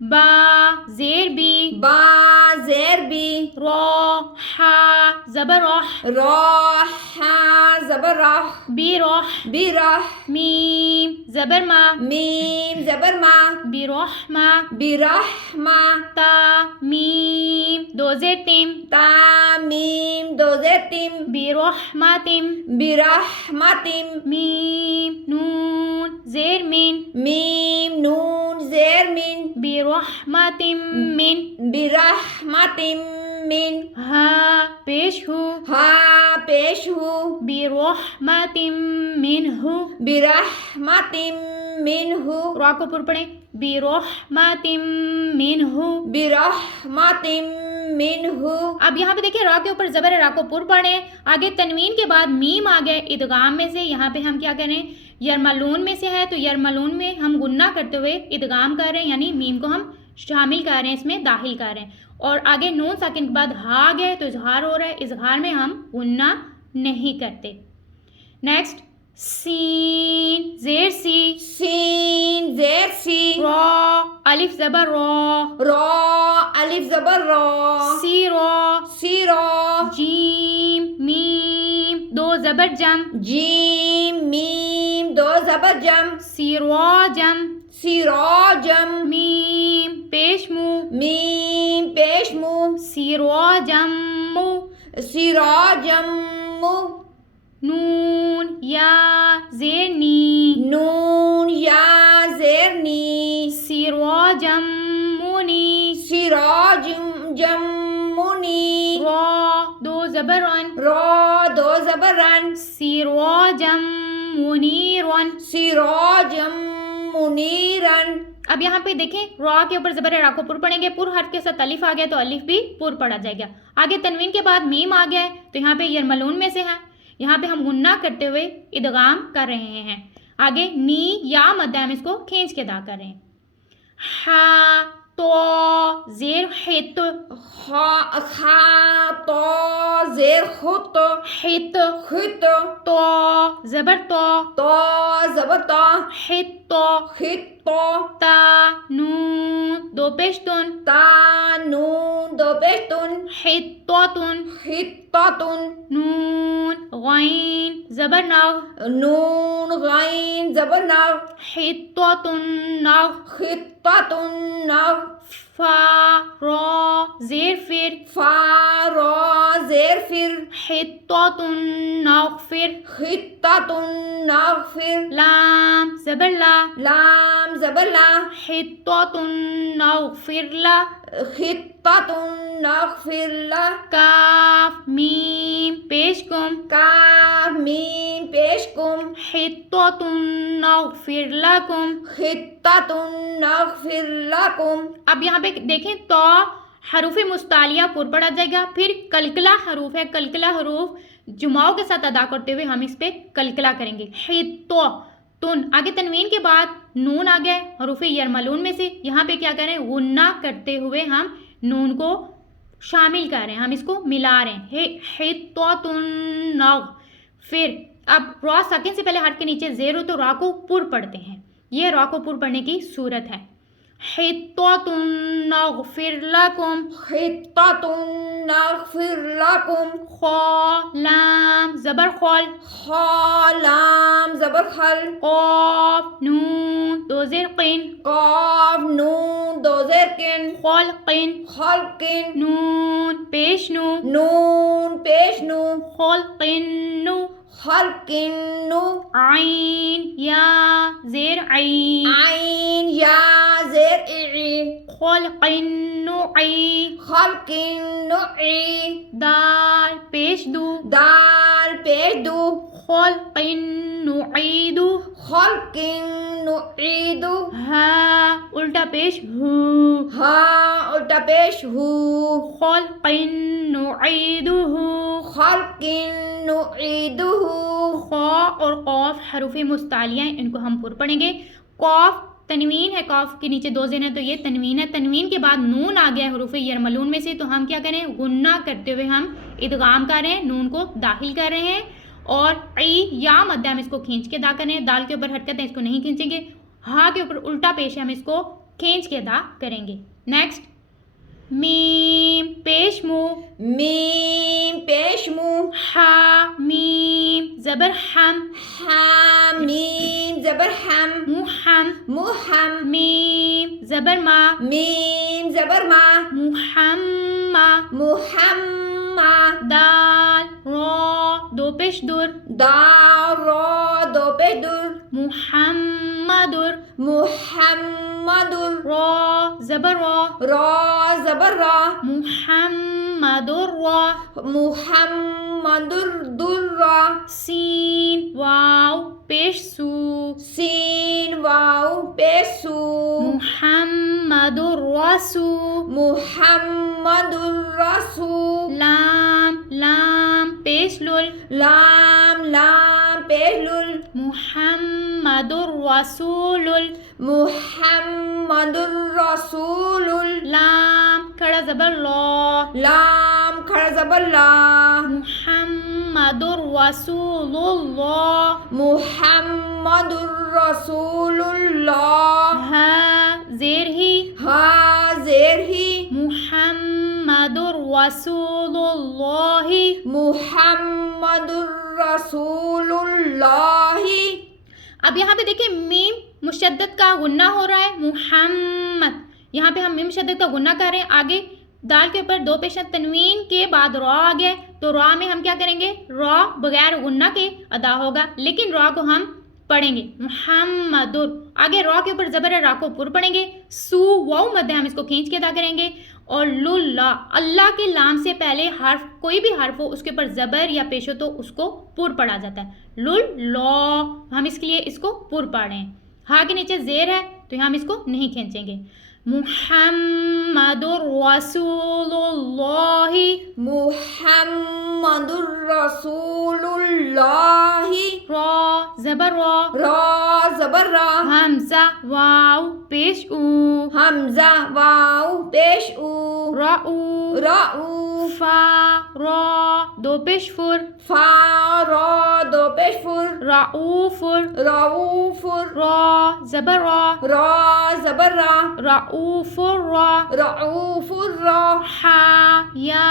با زیر بی با زیر بی را حا زبر رح را حا زبر رح بی رح بی رح میم زبر ما میم زبر ما بی رحمہ بی رحمہ تا میم دو زیر تیم تا میم دو زیر تیم بی رحمتم بی رحمتم میم نون زیر مین میم نون زیر من بی رحمتم من بی رحمتم من ہا پیش ہو ہا پیش ہو بی رحمتم منہ بی رحمتم منہ را کو پر پڑھیں بی رحمتم منہ بی رحمتم منہ اب یہاں پہ دیکھیں را کے اوپر زبر ہے، را کو پر پڑھیں، آگے تنوین کے بعد میم آ گئے ادغام میں سے، یہاں پہ ہم کیا کریں یرملون میں سے ہے تو یرملون میں ہم غنہ کرتے ہوئے ادغام کر رہے ہیں، یعنی میم کو ہم شامل کر رہے ہیں، اس میں داخل کر رہے ہیں، اور آگے نون ساکن کے بعد ہا آ گئے تو اظہار ہو رہا ہے، اظہار میں ہم غنہ نہیں کرتے۔ نیکسٹ سین زیر سی سین زیر سی را الف زبر را را الف زبر را سی را سی را جیم میم دو زبر جم جیم میم دو زبر جم سیراجم سراجم میم پیش مو میم پیش مو سیراجم مو سراجم مو نون یا زیر نی نون یا زیر نی سیراجم مونی سراجم جمونی را دو زبر ان را دو زبرن سیراجم منیرن سراجم منیرن اب یہاں پہ دیکھیں را کے اوپر زبر را کو پر پڑھیں گے، پر حرف کے ساتھ الف آ گیا تو الف بھی پر پڑھا جائے گا، آگے تنوین کے بعد میم آ گیا ہے تو یہاں پہ یرملون میں سے ہے، یہاں پہ ہم غنہ کرتے ہوئے ادغام کر رہے ہیں، آگے نی یا مد ہے ہم اس کو کھینچ کے ادا کر رہے ہیں، ہا تو زیر حت خا تو زیر خط حت خط تو زبر تو زبر تا حت تو خط تا نون دو پیشتن تا نون دو پیشتن حتتن خطتن نون غین زبر نغ نون غین زبر نغ حتتن نغ خطتن نغ فا را زیر فر فا را زیر فر حتتن نغفر خطتن نغفر لام زبر لا لام زبر لا حتتن نغفر لا خطتن نغفر لا کاف میم پیش کم کاف میم پیش کم حتتن نغفر لکم خطتن نغفر لکم اب یہاں پہ دیکھیں تو حروف مستعلیہ پر پڑھا جائے گا، پھر کلکلہ حروف ہے، کلکلہ حروف جماؤں کے ساتھ ادا کرتے ہوئے ہم اس پہ کلکلہ کریں گے، حتو تن، آگے تنوین کے بعد نون آ گیا حروف یرملون میں سے، یہاں پہ کیا کر رہے ہیں غنہ کرتے ہوئے ہم نون کو شامل کر رہے ہیں، ہم اس کو ملا رہے ہیں، حتتن نغ، پھر اب را ساکن سے پہلے حرف کے نیچے زیر ہو تو را کو پر پڑھتے ہیں، یہ را کو پر پڑھنے کی صورت ہے، حتتن نغفر لکم خطتن نغفر لکم خا لام زبر خال خا لام زبر خل قاف نون دو زیر قین قاف نون دو زیر کن خالقین خلقن نون پیش نو نون پیش نو خالقین نو خلقن نو عین یا زیر عین عین یا زیر اعی خالقین نو عی خلقن نعی دال پیش دو دال پیش دو خالقین نعیدو خلقن نعیدو ہا الٹا پیش ہو ہاں الٹا پیش ہو خالقین نعیدو خلقن نعیدو خا اور قاف حروف مستعلیہ ہیں، ان کو ہم پر پڑھیں گے، قاف تنوین ہے، قاف کے نیچے دو زیر ہیں تو یہ تنوین ہے، تنوین کے بعد نون آ گیا ہے حروف یرملون میں سے تو ہم کیا کریں غنہ کرتے ہوئے ہم ادغام کر رہے ہیں، نون کو داخل کر رہے ہیں، اور عی یا مد ہم اس کو کھینچ کے ادا کر رہے ہیں، دال کے اوپر حرکت ہے اس کو نہیں کھینچیں گے، ہا کے اوپر الٹا پیش ہے ہم اس کو کھینچ کے ادا کریں گے. نیکسٹ میم پیش منہ, میم پیش منہ, ہا میم زبر ہم, ہا میم زبر ہم, محم, محم, میم زبر ما, میم زبر ما, محمہ, محمہ, دال را دو پیش در, دا را دو پیش در, محمدر, محمدر, را زبر را, را زبر را, محمدر را, محمدر در را, سین واو پیش سو, سین واو پیش سو, محمدر رسول, محمدر رسول, لام لام پیش لل, لام لام پیش لل, محمدر رسول, محمدر رسول, لام کھڑا زبر لا, لام کھڑا زبر لا, محمدر رسول اللہ, محمدر رسول اللہ, ہا زیر ہی, ہا زیر ہی, محمدر رسول اللہ, محمدر رسول اللہ. اب یہاں پہ دیکھیں میم مشدد کا غنہ ہو رہا ہے, محمد, یہاں پہ ہم میم مشدد کا غنہ کر رہے ہیں. آگے دال کے اوپر دو پیش تنوین کے بعد را آ گیا, تو را میں ہم کیا کریں گے, را بغیر غنہ کے ادا ہوگا, لیکن را کو ہم پڑھیں گے محمدر. آگے را کے اوپر زبر را کو پر پڑھیں گے, سو واو مد ہے ہم اس کو کھینچ کے ادا کریں گے, اور للہ اللہ کے لام سے پہلے حرف کوئی بھی حرف ہو اس کے اوپر زبر یا پیش ہو تو اس کو پر پڑھا جاتا ہے. للہ ہم اس کے لیے اس کو پر پڑھ رہے ہیں. ہا کے نیچے زیر ہے تو ہم اس کو نہیں کھینچیں گے. محمدر رسول اللہ, محمدر رسول اللہ, را زبر را, را زبر را, حمزہ واو پیش او, حمزہ واو پیش او, رعو, رعو, فا را دو پیش فر, فا را دو پیش فر, رعوفر, رعوفر, را زبر را, را زبر را, رعوفر را, رعوفر را, حا یا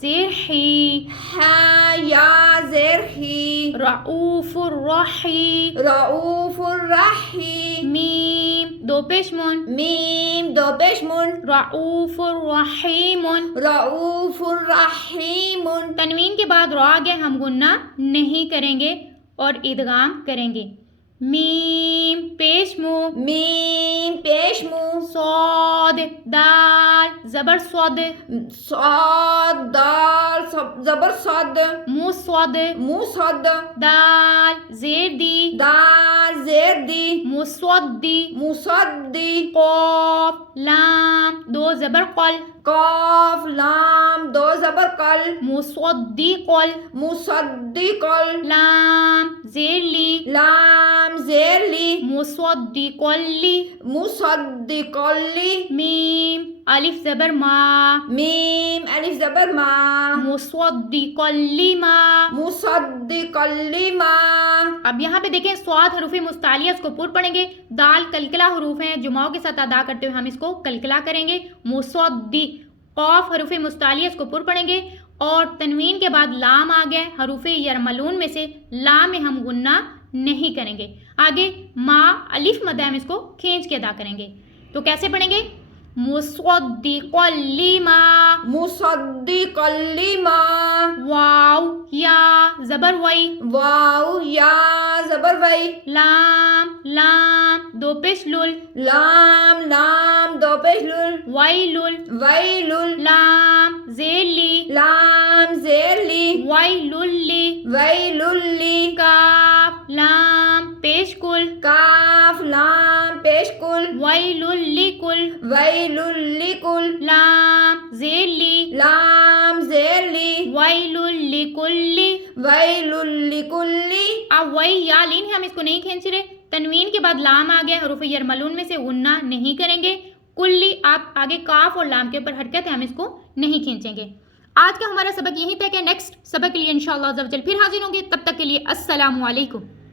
زیر حی, ہا یا زیر ہی, رعوف الرحی, رعوف الرحیم, میم دو پیش من, میم دو پیش من, رعوف الرحیم, رعوف الرحیم. تنوین کے بعد را آگے ہم غنہ نہیں کریں گے اور ادغام کریں گے. میم پیش منہ, میم پیش منہ, صاد دال زبر صاد, صاد دال زبر صاد, منہ صاد, منہ صاد, دال زیر دی, دال زیر دی, مصدی, مصدی, قاف لام دو زبر قل, قاف لام دو زبر قل, مصدق, مصدق, لام زیر لی, لام زیر لی, مصدق لی, مصدق لی, میم الف زبر ما, میم الف زبر ما, مصدق لما. مصدق لما. اب یہاں پہ دیکھیں صاد حروف مستعلیہ اس کو پر پڑھیں گے, دال کلکلا حروف ہیں جمعوں کے ساتھ ادا کرتے ہوئے ہم اس کو کلکلا کریں گے. مصدق, قاف حروف مستعلیہ اس کو پر پڑھیں گے, اور تنوین کے بعد لام آ گیا حروف یرملون میں سے, لام میں ہم غنہ نہیں کریں گے. آگے ما الف مد ہم اس کو کھینچ کے ادا کریں گے, تو کیسے پڑھیں گے, مصدق لما, مصدق لما, واو یا زبر وئی, واو یا زبر وئی, لام لام دو پیش لل, لام لام دو پیش لل, ویلل, ویلل, لام زیر لی, لام زیر لی, ویلل لی, ویلل لی, کاف لام پیش کل, کاف لام پیش کل, ویلل لکل, ویلل لکل, لام زیر لی, لام زیر لی, ویلل لکلی. ویلل لکلی. اب وی یا لین ہم اس کو نہیں کھینچ رہے, تنوین کے بعد لام آ گیا حروف یرملون میں سے غنہ نہیں کریں گے. کلی آپ آگے کاف اور لام کے اوپر حرکت ہے ہم اس کو نہیں کھینچیں گے. آج کا ہمارا سبق یہیں تک ہے. نیکسٹ سبق کے لیے انشاءاللہ عز و جل پھر حاضر ہوں گے. تب تک کے لیے السلام علیکم.